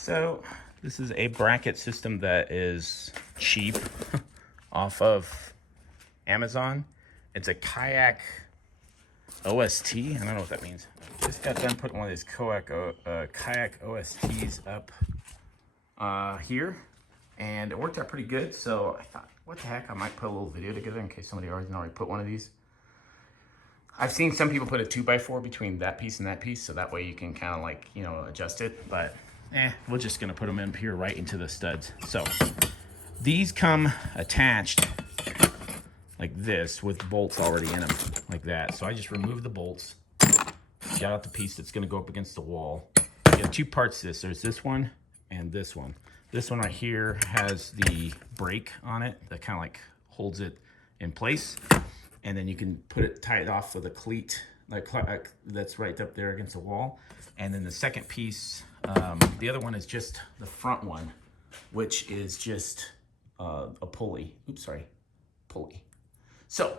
So this is a bracket system that is cheap off of Amazon. It's a Kayak OST. I don't know what that means. Just got done putting one of these Kayak OSTs up here, and it worked out pretty good. So I thought, what the heck, I might put a little video together in case somebody already put one of these. I've seen some people put a 2x4 between that piece and that piece, so that way you can kind of like, you know, adjust it. But we're just gonna put them in here right into the studs. So these come attached like this with bolts already in them, like that. So I just removed the bolts, got out the piece that's gonna go up against the wall. You have two parts to this. There's this one and this one. This one right here has the brake on it that kind of like holds it in place. And then you can put it tied off with a cleat that's right up there against the wall. And then the second piece, the other one is just the front one, which is just a pulley. Oops, sorry, pulley. So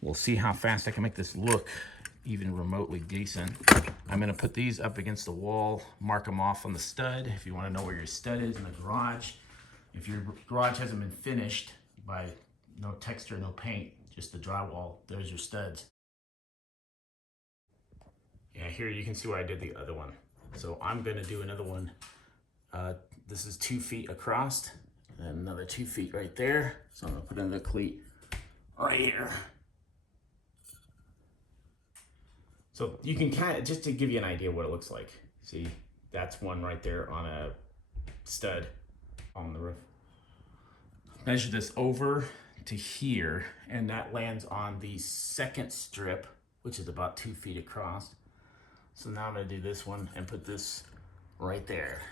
we'll see how fast I can make this look even remotely decent. I'm gonna put these up against the wall, mark them off on the stud if you wanna know where your stud is in the garage. If your garage hasn't been finished by no texture, no paint, just the drywall, there's your studs. Yeah, here you can see where I did the other one. So I'm gonna do another one. This is 2 feet across and another 2 feet right there. So I'm gonna put in the cleat right here. So you can kind of, just to give you an idea what it looks like. See, that's one right there on a stud on the roof. Measure this over to here, and that lands on the second strip, which is about 2 feet across. So now I'm gonna do this one and put this right there.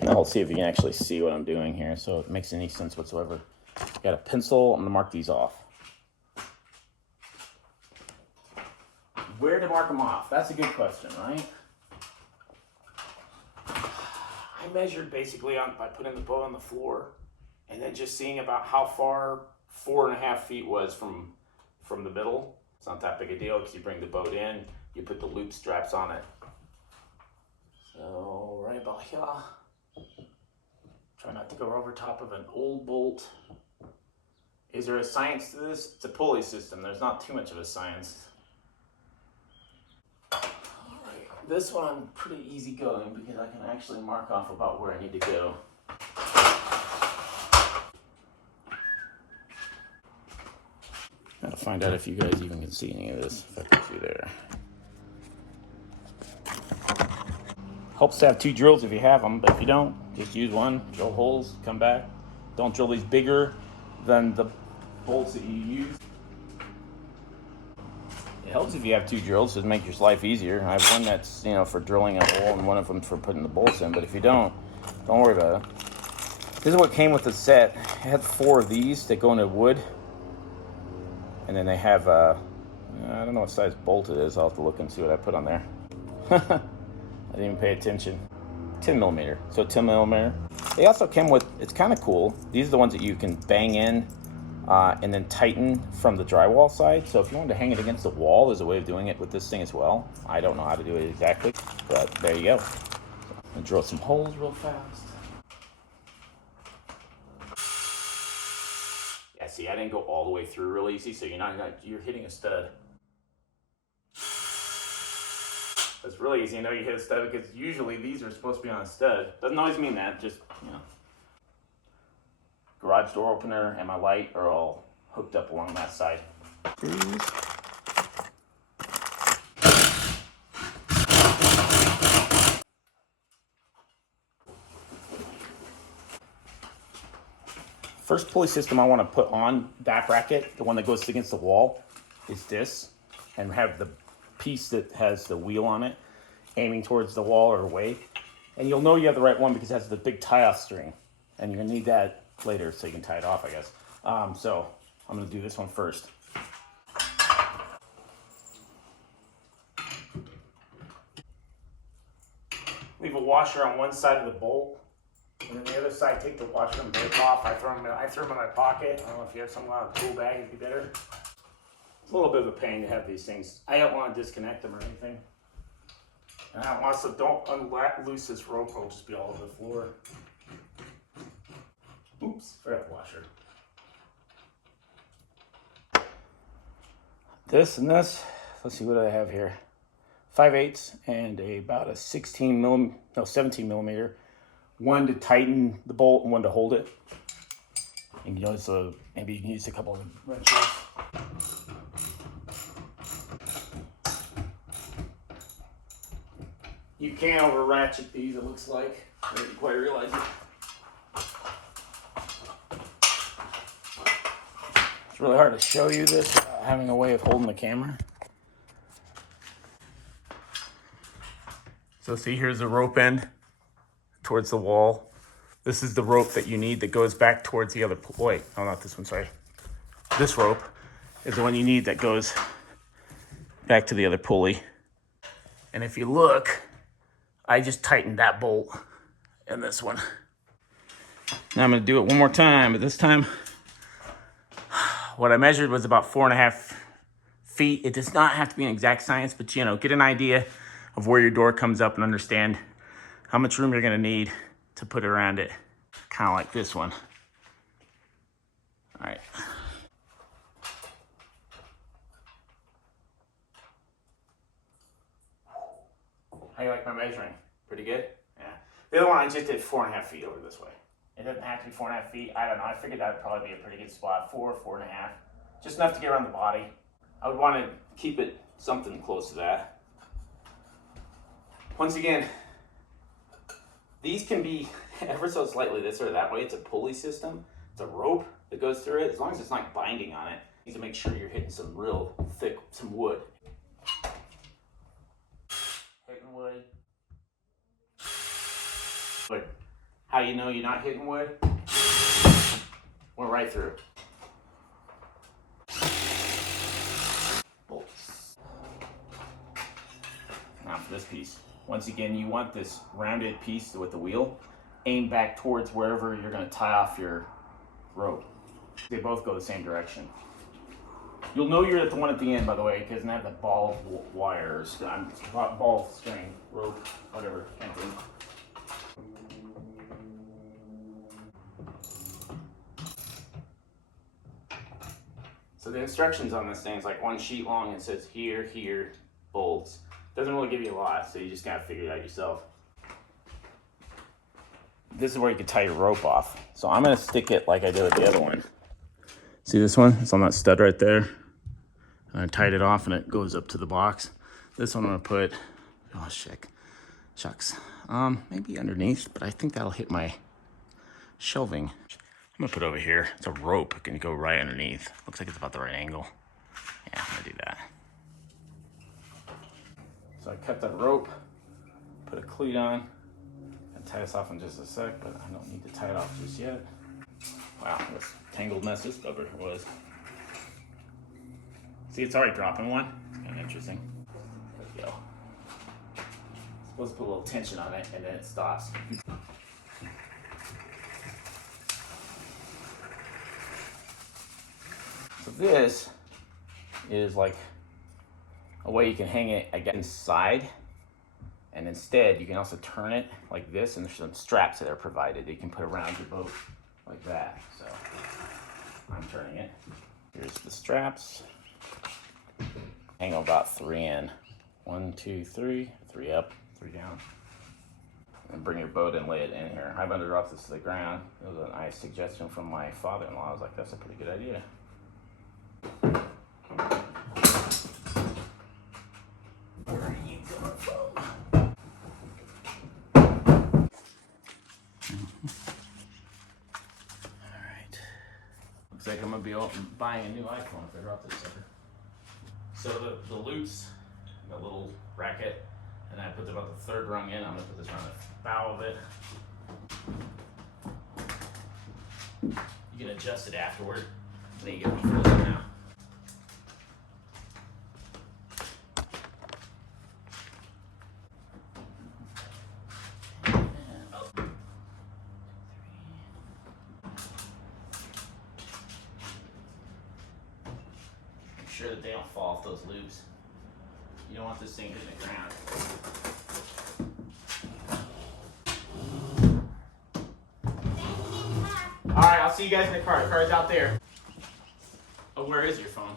Now we'll see if you can actually see what I'm doing here, so it makes any sense whatsoever. Got a pencil, I'm gonna mark these off. Where to mark them off? That's a good question, right? I measured basically by putting the boat on the floor and then just seeing about how far 4.5 feet was from the middle. It's not that big a deal because you bring the boat in, you put the loop straps on it. So right about here. Try not to go over top of an old bolt. Is there a science to this? It's a pulley system. There's not too much of a science. This one I'm pretty easy going because I can actually mark off about where I need to go. Gotta find out if you guys even can see any of this. If I can see there. Helps to have 2 drills if you have them, but if you don't, just use one. Drill holes, come back. Don't drill these bigger than the bolts that you use. It helps if you have 2 drills to make your life easier. I have one that's, you know, for drilling a hole and one of them for putting the bolts in, but if you don't worry about it. This is what came with the set. It had 4 of these that go into wood. And then they have, I don't know what size bolt it is. I'll have to look and see what I put on there. I didn't even pay attention. 10 millimeter, so 10 millimeter. They also came with, it's kind of cool. These are the ones that you can bang in and then tighten from the drywall side. So if you wanted to hang it against the wall, there's a way of doing it with this thing as well. I don't know how to do it exactly, but there you go. So I'm gonna drill some holes real fast. Yeah, see, I didn't go all the way through real easy, so you're hitting a stud. It's really easy to know you hit a stud because usually these are supposed to be on a stud. Doesn't always mean that, just, you know. Garage door opener and my light are all hooked up along that side. First pulley system I want to put on that bracket, the one that goes against the wall, is this, and have the piece that has the wheel on it aiming towards the wall or away. And you'll know you have the right one because it has the big tie-off string, and you're gonna need that later so you can tie it off, I guess. So I'm gonna do this one first. Leave a washer on one side of the bolt, and then the other side take the washer and break off. I throw them in my pocket. I don't know if you have something on a tool bag, it'd be better. It's a little bit of a pain to have these things. I don't want to disconnect them or anything. And I also don't loose this rope, it'll just be all over the floor. Oops, forgot the washer. This and this, let's see what I have here. 5/8 and about a 17 millimeter. One to tighten the bolt and one to hold it. And you know, so maybe you can use a couple of wrenches. You can over ratchet these, it looks like. I didn't quite realize it. It's really hard to show you this without having a way of holding the camera. So see, here's the rope end towards the wall. This is the rope that you need that goes back towards the other, wait, no, not this one, sorry. This rope is the one you need that goes back to the other pulley. And if you look, I just tightened that bolt and this one. Now I'm gonna do it one more time, but this time, what I measured was about 4.5 feet. It does not have to be an exact science, but you know, get an idea of where your door comes up and understand how much room you're gonna need to put around it. Kind of like this one. All right. How you like my measuring? Pretty good? Yeah. The other one I just did 4.5 feet over this way. It doesn't have to be 4.5 feet. I don't know. I figured that would probably be a pretty good spot. 4.5. Just enough to get around the body. I would want to keep it something close to that. Once again, these can be ever so slightly this or that way. It's a pulley system. It's a rope that goes through it. As long as it's not binding on it, you need to make sure you're hitting some real thick, some wood. Hitting wood. But how you know you're not hitting wood? Went right through. Bolts. Now for this piece. Once again, you want this rounded piece with the wheel aimed back towards wherever you're going to tie off your rope. They both go the same direction. You'll know you're at the one at the end, by the way, because it doesn't have the ball wires, ball string, rope, whatever. Can't think. So the instructions on this thing is like one sheet long. It says here, bolts. Doesn't really give you a lot, so you just gotta figure it out yourself. This is where you can tie your rope off. So I'm gonna stick it like I did with the other one. See this one? It's on that stud right there. And I tied it off and it goes up to the box. This one I'm gonna put, oh shucks. Maybe underneath, but I think that'll hit my shelving. I'm gonna put it over here. It's a rope, it can go right underneath. Looks like it's about the right angle. Yeah, I'm gonna do that. So I cut that rope, put a cleat on, and tie this off in just a sec, but I don't need to tie it off just yet. Wow, what a tangled mess this bugger was. See, it's already dropping one. It's kind of interesting. There we go. Supposed to put a little tension on it, and then it stops. So this is like a way you can hang it again inside, and instead you can also turn it like this, and there's some straps that are provided that you can put around your boat like that. So I'm turning it. Here's the straps. Hang about 3 in. 1, 2, 3. 3 up, 3 down. And bring your boat and lay it in here. I'm gonna drop this to the ground. It was a nice suggestion from my father-in-law. I was like, that's a pretty good idea. Where are you coming from? Alright. Looks like I'm gonna be buying a new iPhone if I drop this sucker. So the loops, the little bracket, and then I put about the 3rd rung in. I'm gonna put this around the bow of it. You can adjust it afterward. Then you get me closer now. Make sure that they don't fall off those loops. You don't want this thing hitting the ground. All right, I'll see you guys in the car. The car's out there. Oh, where is your phone?